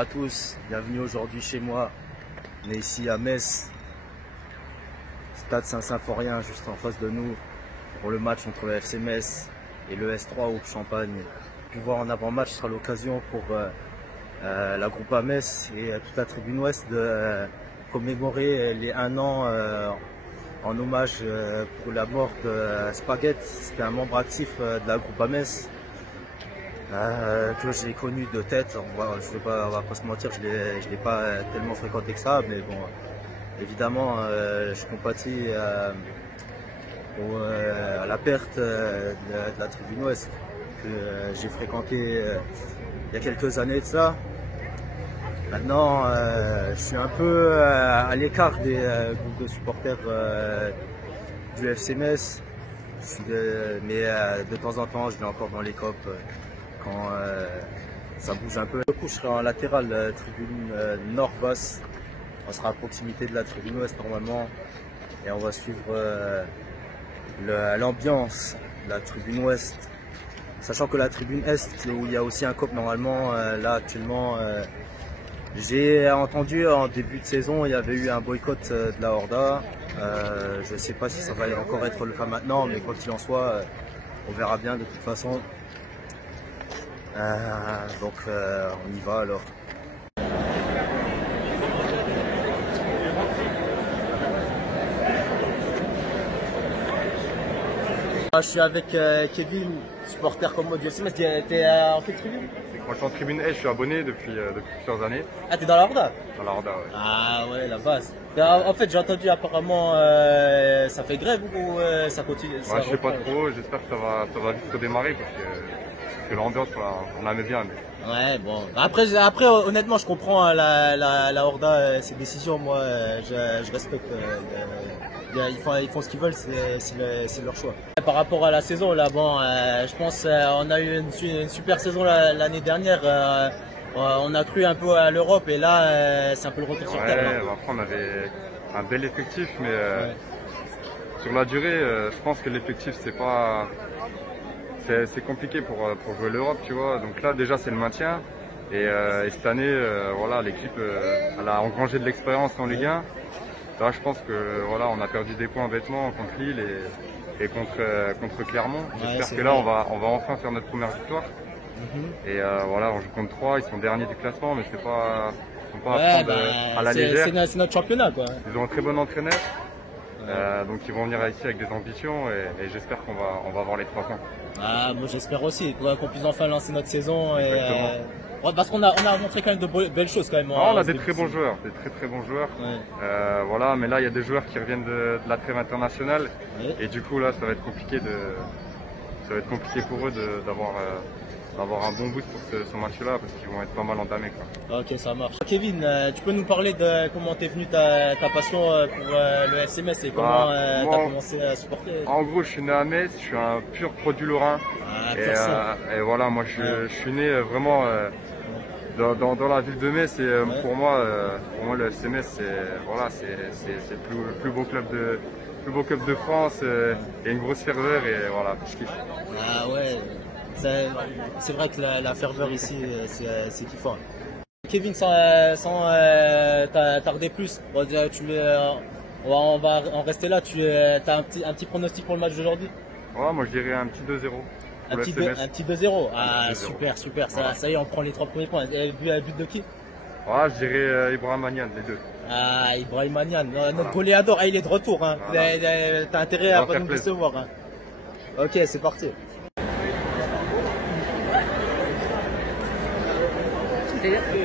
À tous, bienvenue aujourd'hui chez moi. On est ici à Metz, stade Saint-Symphorien, juste en face de nous, pour le match entre le FC Metz et le S3 au Champagne. Puis voir en avant-match sera l'occasion pour la groupe à Metz et toute la tribune ouest de commémorer les 1 an en hommage pour la mort de Spaghetti. C'était un membre actif de la groupe à Metz. Que j'ai connu de tête, on va pas se mentir, je l'ai pas tellement fréquenté que ça, mais bon, évidemment, je compatis à la perte de la tribune ouest que j'ai fréquenté il y a quelques années de ça. Maintenant, je suis un peu à l'écart des groupes de supporters du FC Metz, mais de temps en temps, je vais encore dans les copes. Quand ça bouge un peu. Du coup, je serai en latéral, tribune nord-basse. On sera à proximité de la tribune ouest normalement. Et on va suivre l'ambiance de la tribune ouest. Sachant que la tribune est, où il y a aussi un cop normalement, là actuellement, j'ai entendu en début de saison, il y avait eu un boycott de la Horda. Je ne sais pas si ça va encore être le cas maintenant, mais quoi qu'il en soit, on verra bien de toute façon. Donc on y va alors. Je suis avec Kevin, supporter comme moi du FC Metz. T'es en quelle tribune? Moi je suis en tribune S, je suis abonné depuis plusieurs années. Ah, t'es dans la Horda? Dans la Horda, ouais. Ah ouais, la base. En fait, j'ai entendu apparemment ça fait grève ou ça continue? Ouais, je sais pas trop, j'espère que ça va vite redémarrer parce que l'ambiance, on la met bien. Mais... Ouais, bon. Après, honnêtement, je comprends la Horda, ses décisions. Moi, je respecte. Ils font ce qu'ils veulent, c'est leur choix. Par rapport à la saison, là, bon, je pense on a eu une super saison l'année dernière. On a cru un peu à l'Europe et là, c'est un peu le retour sur terre. Ouais, après, on avait un bel effectif, mais sur la durée, je pense que l'effectif, c'est compliqué pour jouer l'Europe, tu vois. Donc là, déjà, c'est le maintien. Et cette année, voilà, l'équipe elle a engrangé de l'expérience en Ligue 1. Là, je pense que voilà, on a perdu des points bêtement contre Lille et contre Clermont. J'espère que là, on va enfin faire notre première victoire. Et voilà, on joue contre 3, ils sont derniers du classement, mais c'est pas à prendre à la légère. C'est notre championnat, quoi. Ils ont un très bon entraîneur. Donc ils vont venir ici avec des ambitions et j'espère qu'on va avoir les 3 points. Ah, moi j'espère aussi qu'on puisse enfin lancer notre saison. Parce qu'on a montré quand même de belles choses quand même. On a des très bons joueurs, des très bons joueurs. Ouais. Voilà, mais là il y a des joueurs qui reviennent de la trêve internationale et du coup là ça va être compliqué pour eux d'avoir un bon boost pour ce match-là parce qu'ils vont être pas mal entamés, quoi. Ok, ça marche. Kevin, tu peux nous parler de comment t'es venu ta passion pour le FC Metz et comment t'as commencé à supporter? En gros, je suis né à Metz, je suis un pur produit lorrain. Et voilà, moi je suis né vraiment dans la ville de Metz et pour moi le FC Metz c'est le plus beau club de France et une grosse ferveur et voilà, je kiffe. Ah ouais. C'est vrai que la ferveur ici, c'est kiffant. Kevin, sans tarder plus, on va en rester là. Tu as un petit pronostic pour le match d'aujourd'hui? Ouais, moi je dirais un petit 2-0. Un petit 2-0. Ah, super. Voilà. Ça y est, on prend les 3 premiers points. Et but de qui? Ouais, je dirais Ibrahim Magnan, les deux. Ah, Ibrahim Magnan, notre goléador, il est de retour. Hein. Voilà. T'as intérêt à pas nous décevoir. Hein. Ok, c'est parti. C'est-à-dire que...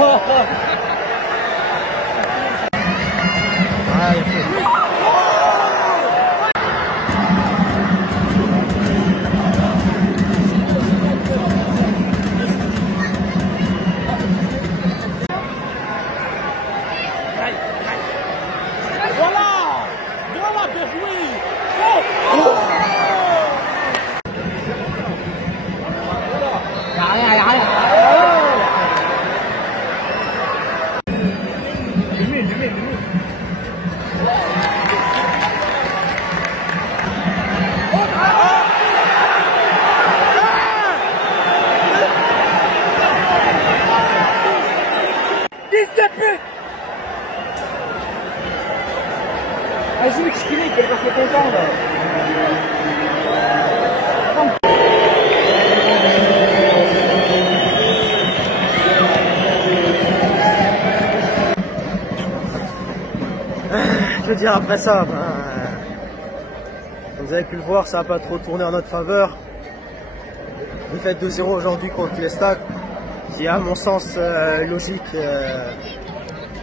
Ah, il faut... Vas-y, explique, elle va faire content là. Que dire après ça? Comme vous avez pu le voir, ça n'a pas trop tourné en notre faveur. Défaite 2-0 aujourd'hui contre les Stacks, qui est à mon sens logique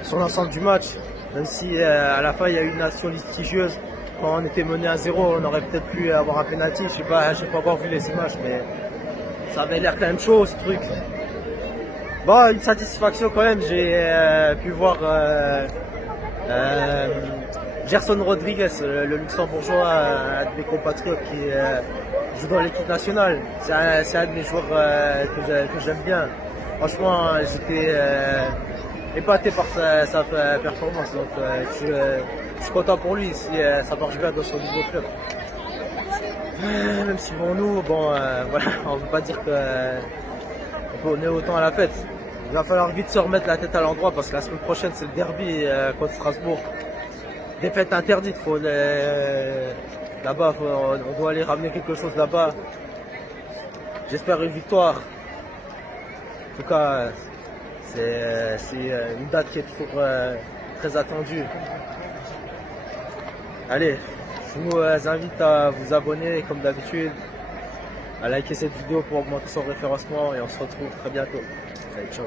sur l'ensemble du match. Même si à la fin il y a eu une action litigieuse, quand on était mené à 0, on aurait peut-être pu avoir un penalty. Je sais pas encore vu les images, mais ça avait l'air quand même chaud ce truc. Bon, une satisfaction quand même, j'ai pu voir Gerson Rodriguez, le luxembourgeois, un de mes compatriotes qui joue dans l'équipe nationale. C'est un de mes joueurs que j'aime bien. Franchement, j'étais épaté par sa performance, donc je suis content pour lui si ça marche bien dans son nouveau club. Même si pour nous, voilà, on ne peut pas dire qu'on est autant à la fête. Il va falloir vite se remettre la tête à l'endroit parce que la semaine prochaine c'est le derby contre Strasbourg. Défaite interdite, là-bas, on doit aller ramener quelque chose là-bas. J'espère une victoire. En tout cas, c'est une date qui est toujours très attendue. Allez, je vous invite à vous abonner comme d'habitude, à liker cette vidéo pour augmenter son référencement et on se retrouve très bientôt. Allez, ciao.